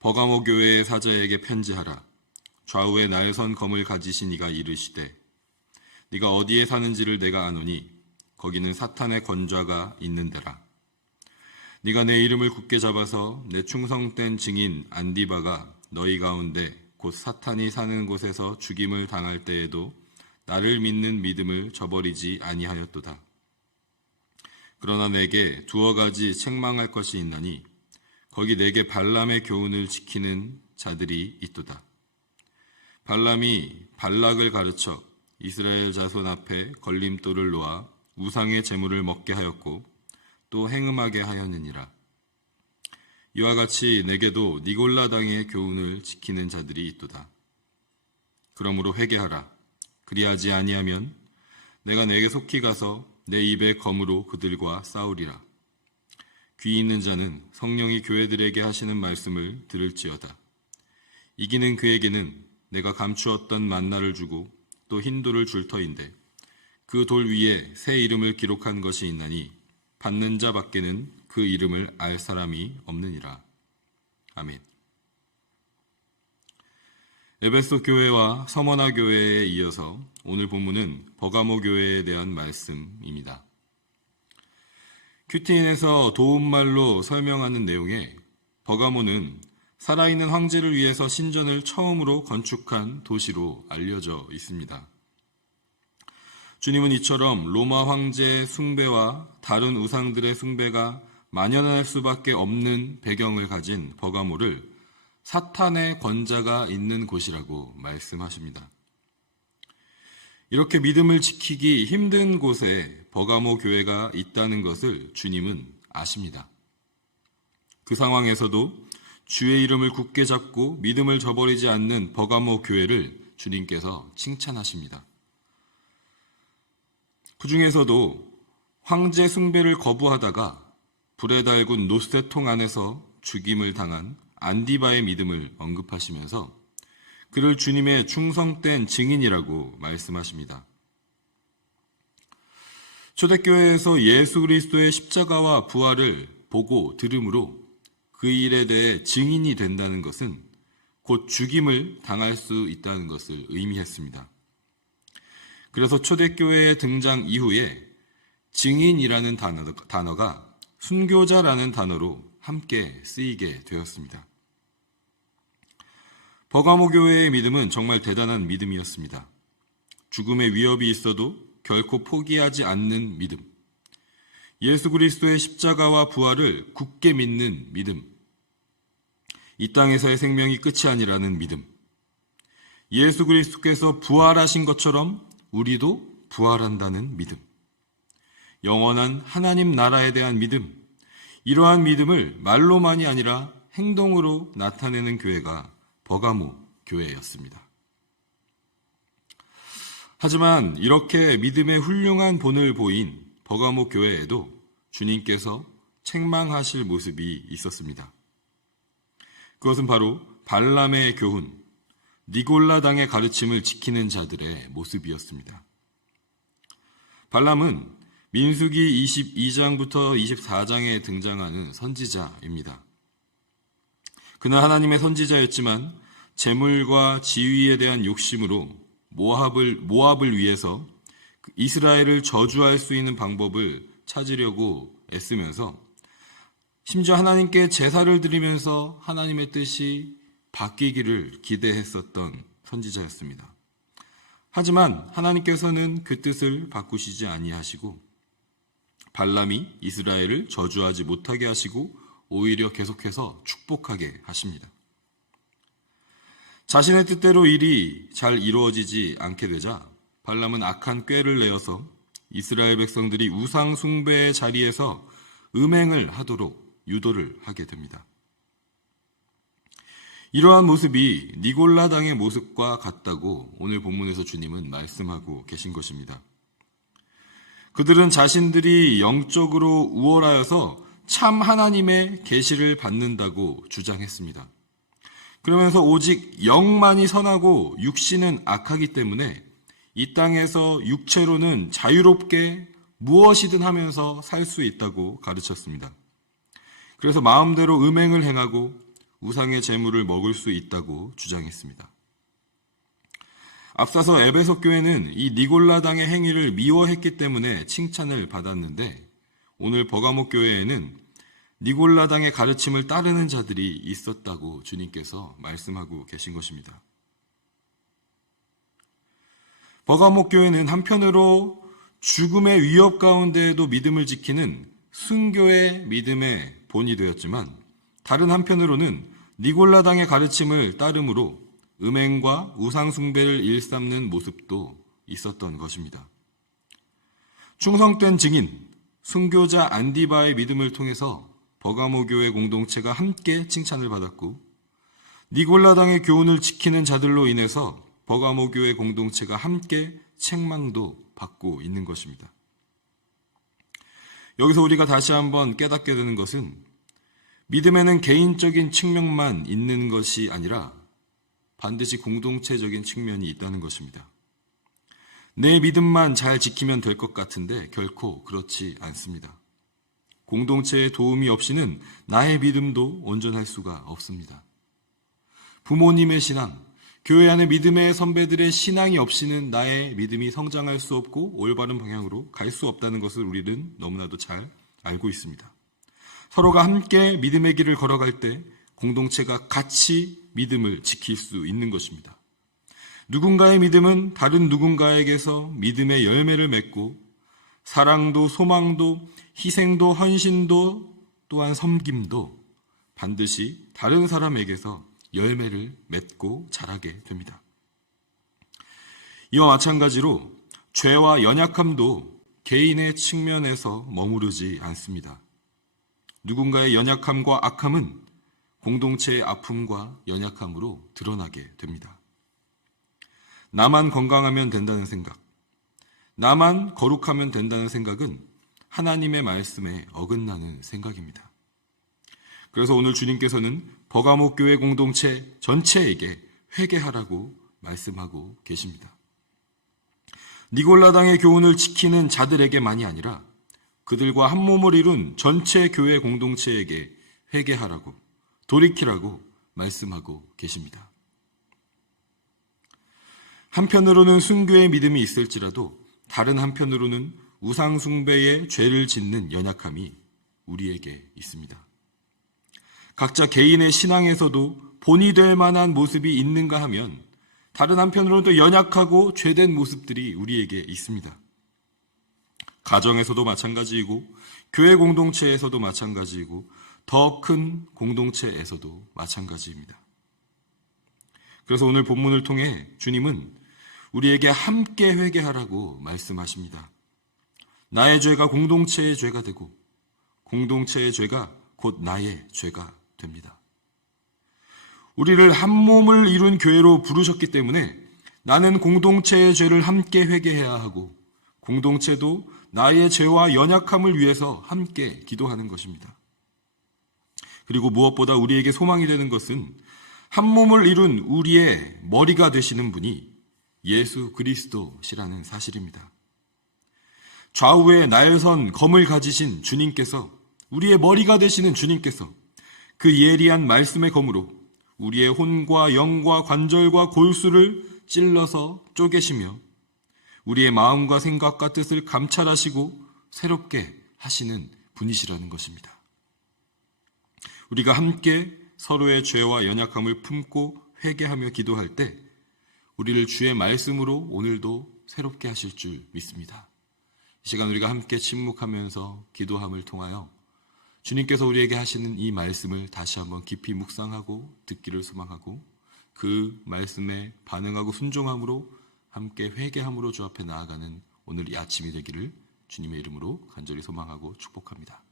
버가모 교회의 사자에게 편지하라. 좌우에 날선 검을 가지신 이가 이르시되 네가 어디에 사는지를 내가 아노니 거기는 사탄의 권좌가 있는 데라. 네가 내 이름을 굳게 잡아서 내 충성된 증인 안디바가 너희 가운데 곧 사탄이 사는 곳에서 죽임을 당할 때에도 나를 믿는 믿음을 저버리지 아니하였도다. 그러나 내게 두어 가지 책망할 것이 있나니 거기 내게 발람의 교훈을 지키는 자들이 있도다. 발람이 발락을 가르쳐 이스라엘 자손 앞에 걸림돌을 놓아 우상의 제물을 먹게 하였고 또 행음하게 하였느니라. 이와 같이 내게도 니골라 당의 교훈을 지키는 자들이 있도다. 그러므로 회개하라. 그리하지 아니하면 내가 내게 속히 가서 내 입의 검으로 그들과 싸우리라. 귀 있는 자는 성령이 교회들에게 하시는 말씀을 들을지어다. 이기는 그에게는 내가 감추었던 만나를 주고 또 흰 돌을 줄 터인데 그 돌 위에 새 이름을 기록한 것이 있나니 받는 자 밖에는 그 이름을 알 사람이 없느니라. 아멘. 에베소 교회와 서머나 교회에 이어서 오늘 본문은 버가모 교회에 대한 말씀입니다. 큐티인에서 도움말로 설명하는 내용에 버가모는 살아있는 황제를 위해서 신전을 처음으로 건축한 도시로 알려져 있습니다. 주님은 이처럼 로마 황제 숭배와 다른 우상들의 숭배가 만연할 수밖에 없는 배경을 가진 버가모를 사탄의 권자가 있는 곳이라고 말씀하십니다. 이렇게 믿음을 지키기 힘든 곳에 버가모 교회가 있다는 것을 주님은 아십니다. 그 상황에서도 주의 이름을 굳게 잡고 믿음을 저버리지 않는 버가모 교회를 주님께서 칭찬하십니다. 그 중에서도 황제 숭배를 거부하다가 불에 달군 노쇠통 안에서 죽임을 당한 안디바의 믿음을 언급하시면서 그를 주님의 충성된 증인이라고 말씀하십니다. 초대교회에서 예수 그리스도의 십자가와 부활을 보고 들음으로 그 일에 대해 증인이 된다는 것은 곧 죽임을 당할 수 있다는 것을 의미했습니다. 그래서 초대교회의 등장 이후에 증인이라는 단어가 순교자라는 단어로 함께 쓰이게 되었습니다. 버가모 교회의 믿음은 정말 대단한 믿음이었습니다. 죽음의 위협이 있어도 결코 포기하지 않는 믿음, 예수 그리스도의 십자가와 부활을 굳게 믿는 믿음, 이 땅에서의 생명이 끝이 아니라는 믿음, 예수 그리스도께서 부활하신 것처럼 우리도 부활한다는 믿음, 영원한 하나님 나라에 대한 믿음, 이러한 믿음을 말로만이 아니라 행동으로 나타내는 교회가 버가모 교회였습니다. 하지만 이렇게 믿음의 훌륭한 본을 보인 버가모 교회에도 주님께서 책망하실 모습이 있었습니다. 그것은 바로 발람의 교훈, 니골라 당의 가르침을 지키는 자들의 모습이었습니다. 발람은 민수기 22장부터 24장에 등장하는 선지자입니다. 그는 하나님의 선지자였지만 재물과 지위에 대한 욕심으로 모압을 위해서 이스라엘을 저주할 수 있는 방법을 찾으려고 애쓰면서 심지어 하나님께 제사를 드리면서 하나님의 뜻이 바뀌기를 기대했었던 선지자였습니다. 하지만 하나님께서는 그 뜻을 바꾸시지 아니하시고 발람이 이스라엘을 저주하지 못하게 하시고 오히려 계속해서 축복하게 하십니다. 자신의 뜻대로 일이 잘 이루어지지 않게 되자 발람은 악한 꾀를 내어서 이스라엘 백성들이 우상 숭배의 자리에서 음행을 하도록 유도를 하게 됩니다. 이러한 모습이 니골라 당의 모습과 같다고 오늘 본문에서 주님은 말씀하고 계신 것입니다. 그들은 자신들이 영적으로 우월하여서 참 하나님의 계시를 받는다고 주장했습니다. 그러면서 오직 영만이 선하고 육신은 악하기 때문에 이 땅에서 육체로는 자유롭게 무엇이든 하면서 살 수 있다고 가르쳤습니다. 그래서 마음대로 음행을 행하고 우상의 제물을 먹을 수 있다고 주장했습니다. 앞서서 에베소 교회는 이 니골라당의 행위를 미워했기 때문에 칭찬을 받았는데 오늘 버가모 교회에는 니골라당의 가르침을 따르는 자들이 있었다고 주님께서 말씀하고 계신 것입니다. 버가모 교회는 한편으로 죽음의 위협 가운데에도 믿음을 지키는 순교의 믿음의 본이 되었지만 다른 한편으로는 니골라당의 가르침을 따름으로 음행과 우상 숭배를 일삼는 모습도 있었던 것입니다. 충성된 증인, 순교자 안디바의 믿음을 통해서 버가모 교회 공동체가 함께 칭찬을 받았고 니골라당의 교훈을 지키는 자들로 인해서 버가모 교회 공동체가 함께 책망도 받고 있는 것입니다. 여기서 우리가 다시 한번 깨닫게 되는 것은 믿음에는 개인적인 측면만 있는 것이 아니라 반드시 공동체적인 측면이 있다는 것입니다. 내 믿음만 잘 지키면 될 것 같은데 결코 그렇지 않습니다. 공동체의 도움이 없이는 나의 믿음도 온전할 수가 없습니다. 부모님의 신앙, 교회 안의 믿음의 선배들의 신앙이 없이는 나의 믿음이 성장할 수 없고 올바른 방향으로 갈 수 없다는 것을 우리는 너무나도 잘 알고 있습니다. 서로가 함께 믿음의 길을 걸어갈 때 공동체가 같이 믿음을 지킬 수 있는 것입니다. 누군가의 믿음은 다른 누군가에게서 믿음의 열매를 맺고 사랑도 소망도 희생도 헌신도 또한 섬김도 반드시 다른 사람에게서 열매를 맺고 자라게 됩니다. 이와 마찬가지로 죄와 연약함도 개인의 측면에서 머무르지 않습니다. 누군가의 연약함과 악함은 공동체의 아픔과 연약함으로 드러나게 됩니다. 나만 건강하면 된다는 생각, 나만 거룩하면 된다는 생각은 하나님의 말씀에 어긋나는 생각입니다. 그래서 오늘 주님께서는 버가모 교회 공동체 전체에게 회개하라고 말씀하고 계십니다. 니골라당의 교훈을 지키는 자들에게만이 아니라 그들과 한 몸을 이룬 전체 교회 공동체에게 회개하라고, 돌이키라고 말씀하고 계십니다. 한편으로는 순교의 믿음이 있을지라도 다른 한편으로는 우상 숭배의 죄를 짓는 연약함이 우리에게 있습니다. 각자 개인의 신앙에서도 본이 될 만한 모습이 있는가 하면 다른 한편으로는 또 연약하고 죄된 모습들이 우리에게 있습니다. 가정에서도 마찬가지이고 교회 공동체에서도 마찬가지이고 더 큰 공동체에서도 마찬가지입니다. 그래서 오늘 본문을 통해 주님은 우리에게 함께 회개하라고 말씀하십니다. 나의 죄가 공동체의 죄가 되고 공동체의 죄가 곧 나의 죄가 됩니다. 우리를 한 몸을 이룬 교회로 부르셨기 때문에 나는 공동체의 죄를 함께 회개해야 하고 공동체도 나의 죄와 연약함을 위해서 함께 기도하는 것입니다. 그리고 무엇보다 우리에게 소망이 되는 것은 한 몸을 이룬 우리의 머리가 되시는 분이 예수 그리스도시라는 사실입니다. 좌우에 날선 검을 가지신 주님께서, 우리의 머리가 되시는 주님께서 그 예리한 말씀의 검으로 우리의 혼과 영과 관절과 골수를 찔러서 쪼개시며 우리의 마음과 생각과 뜻을 감찰하시고 새롭게 하시는 분이시라는 것입니다. 우리가 함께 서로의 죄와 연약함을 품고 회개하며 기도할 때 우리를 주의 말씀으로 오늘도 새롭게 하실 줄 믿습니다. 이 시간 우리가 함께 침묵하면서 기도함을 통하여 주님께서 우리에게 하시는 이 말씀을 다시 한번 깊이 묵상하고 듣기를 소망하고 그 말씀에 반응하고 순종함으로 함께 회개함으로 주 앞에 나아가는 오늘 이 아침이 되기를 주님의 이름으로 간절히 소망하고 축복합니다.